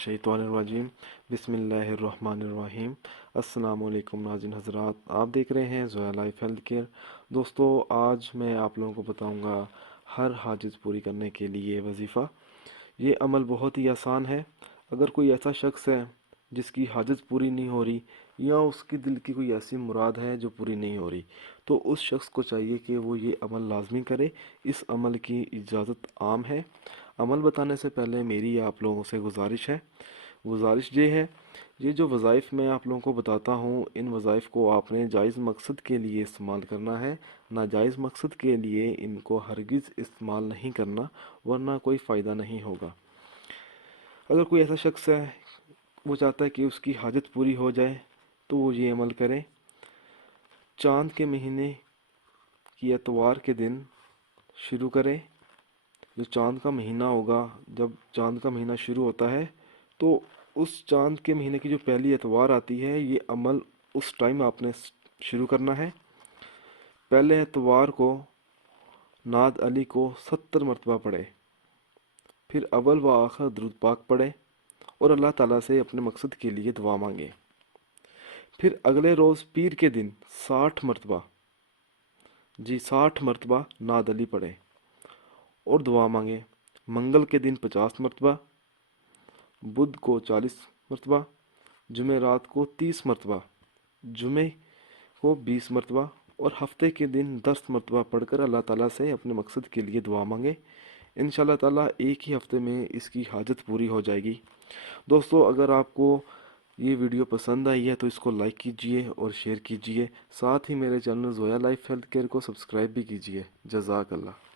मिनश्शैतानिर्रजीम बिस्मिल्लाहिर्रहमानिर्रहीम। अस्सलाम वालेकुम नाज़रीन हज़रात, आप देख रहे हैं ज़ोया लाइफ हेल्थ केयर। दोस्तों, आज मैं आप लोगों को बताऊंगा हर हाजत पूरी करने के लिए वजीफ़ा। ये अमल बहुत ही आसान है। अगर कोई ऐसा शख्स है जिसकी हाजत पूरी नहीं हो रही या उसकी दिल की कोई ऐसी मुराद है जो पूरी नहीं हो रही, तो उस शख्स को चाहिए कि वो ये अमल लाजमी करे। इस अमल की इजाज़त आम है। अमल बताने से पहले मेरी आप लोगों से गुजारिश ये है, ये जो वज़ाइफ मैं आप लोगों को बताता हूँ, इन वज़ाइफ को आपने जायज़ मकसद के लिए इस्तेमाल करना है। नाजायज़ मकसद के लिए इनको हरगिज़ इस्तेमाल नहीं करना, वरना कोई फ़ायदा नहीं होगा। अगर कोई ऐसा शख्स है, वो चाहता है कि उसकी हाजत पूरी हो जाए, तो वो ये अमल करें। चाँद के महीने की एतवार के दिन शुरू करें। जो चाँद का महीना होगा, जब चाँद का महीना शुरू होता है, तो उस चाँद के महीने की जो पहली एतवार आती है, ये अमल उस टाइम आपने शुरू करना है। पहले एतवार को नाद अली को 70 मरतबा पढ़े, फिर अव्वल व आखिर दुरूद पाक पढ़े और अल्लाह ताला से अपने मकसद के लिए दुआ मांगे। फिर अगले रोज़ पीर के दिन 60 मरतबा, जी 60 मरतबा नाद अली पढ़े और दुआ मांगे। मंगल के दिन 50 मरतबा, बुध को 40 मरतबा, जुमे रात को 30 मरतबा, जुमे को 20 मरतबा और हफ्ते के दिन 10 मरतबा पढ़कर अल्लाह ताला से अपने मकसद के लिए दुआ मांगे। इंशाल्लाह ताला एक ही हफ्ते में इसकी हाजत पूरी हो जाएगी। दोस्तों, अगर आपको ये वीडियो पसंद आई है तो इसको लाइक कीजिए और शेयर कीजिए। साथ ही मेरे channel Zoya life health care को सब्सक्राइब भी कीजिए। जज़ाक अल्लाह।